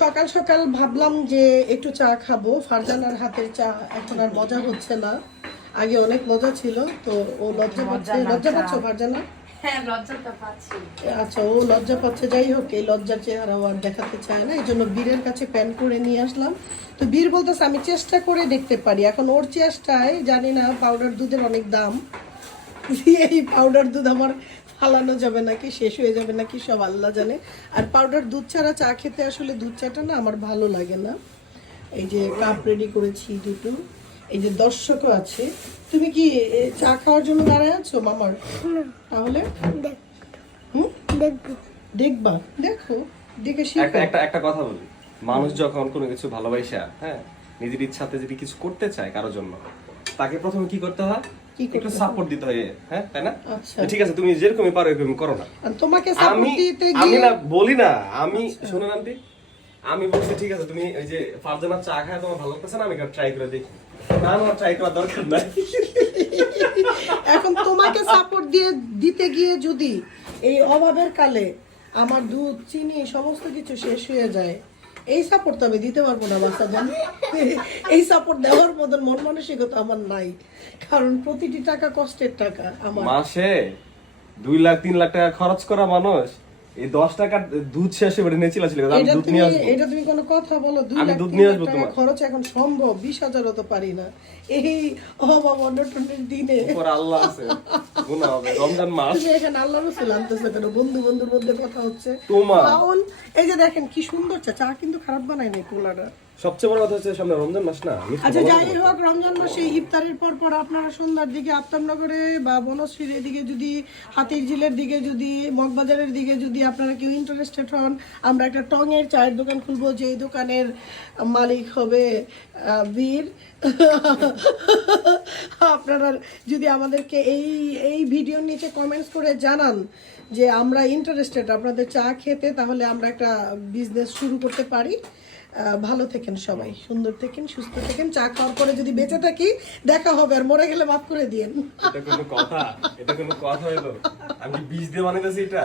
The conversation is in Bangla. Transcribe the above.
সকাল সকাল ভাবলাম যে একটু চা খাবো। ফারজানার হাতের চা এখন আর মজা হচ্ছে না, আগে অনেক মজা ছিল। তো ও লজ্জা পাচ্ছে। লজ্জা পাচ্ছ ফারজানা? হ্যাঁ, লজ্জাটা পাচ্ছি। আচ্ছা, ও লজ্জা পাচ্ছে। যাই হোক, এই লজ্জার চেহারা ও আর দেখাতে চায় না, এই জন্য বীরের কাছে প্যান করে নিয়ে আসলাম। তো বীর বলতেছে আমি চেষ্টা করে দেখতে পারি। এখন ওর চেষ্টায় জানি না, পাউডার দুধের অনেক দাম, এই পাউডার দুধ আমার ফালানো যাবে নাকি, শেষ হয়ে যাবে নাকি, সব আল্লাহ জানে। আর পাউডার দুধ ছাড়া চা খেতে আসলে দুধ চাটা না আমার ভালো লাগে না। এই যে কাপ রেডি করেছি দুটো, এই যে দর্শকও আছে। তুমি কি চা খাওয়ার জন্য দাঁড়ায় আছো মামার? তাহলে হুম, দেখবা, দেখো, দেখে শিখো। একটা কথা বলি, মানুষ যখন কোনো কিছু ভালোবাসা, হ্যাঁ, নিজের ইচ্ছাতে যদি কিছু করতে চায় কারোর জন্য, তাকে প্রথমে কি করতে হয়? কি করতে একটু হয়? সাপোর্ট দিতে হয়, হ্যাঁ, তাই না? আচ্ছা। ঠিক আছে, তুমি যেরকমই পারো এরকমই করো না। আর তোমাকে আমি সাপোর্ট দিতে আমি গিয়ে না বলি না, আমি শোনো আন্টি, আমি বলছি ঠিক আছে, তুমি ওই যে ফারজানার চা খায় তোমার ভালো লাগতেছে না, আমি ট্রাই করে দেখি। না, আমার ট্রাই করার দরকার নাই। এখন তোমাকে সাপোর্ট দিতে গিয়ে যদি এই অভাবের কালে আমার দুধ চিনি সমস্ত কিছু শেষ হয়ে যায়, এই সাপোর্ট তো আমি দিতে পারবো না বাচ্চা জান। এই সাপোর্ট দেওয়ার মতন মন মানসিকতা আমার নাই, কারণ প্রতিটি টাকা কষ্টের টাকা আমার। মাসে 2 লাখ 3 লাখ টাকা খরচ করা মানুষ এই 10 টাকার দুধ শেষে বেড়ে নিয়ে চিল্লাচিল্লি করে, আমি দুধ নিয়ে আসবো। এটা তুমি কোনো কথা বলো? 2 আমি লাখ দুধ 3 নিয়ে লাখ আসবো টাকা তোমার। খরচ এখন সম্ভব? 20,000ও তো পারি না এই অভাব অনটনের দিনে। উপর আল্লাহ আছে, গুনাহ হবে। রমজান মাস, তুমি এখানে আল্লাহ রসুল আনতেছো কেন? বন্ধুর মধ্যে কথা হচ্ছে। তোমার রাহুল, এই যে দেখেন কি সুন্দর চা, চা কিন্তু খারাপ বানায় নাই পোলাটা। সবচেয়ে বড় কথা হচ্ছে সামনে রমজান মাস না, আমি আচ্ছা, যাই হোক, রমজান মাসে ইফতারের পর আপনারা সন্ধ্যার দিকে আফতাবনগরে বা বনশ্রীর দিকে যদি, হাতির ঝিলের দিকে যদি, মগবাজারের দিকে যদি আপনারা কেউ ইন্টারেস্টেড হন, আমরা একটা টঙের চায়ের দোকান খুলবো, যে দোকানের মালিক হবে বীর। আপনারা যদি আমাদেরকে এই ভিডিওর নিচে কমেন্টস করে জানান যে আমরা ইন্টারেস্টেড আপনাদের চা খেতে, তাহলে আমরা একটা বিজনেস শুরু করতে পারি। ভালো থাকেন সবাই, সুন্দর থাকেন, সুস্থ থাকেন। চা খাওয়ার পরে যদি বেঁচে থাকি দেখা হবে, আর মরে গেলে মাফ করে দিয়েন। এটা কোনো কথা? এটা কোনো কথা হলো? আমি বীজ দিয়ে বানাইতেছি এটা?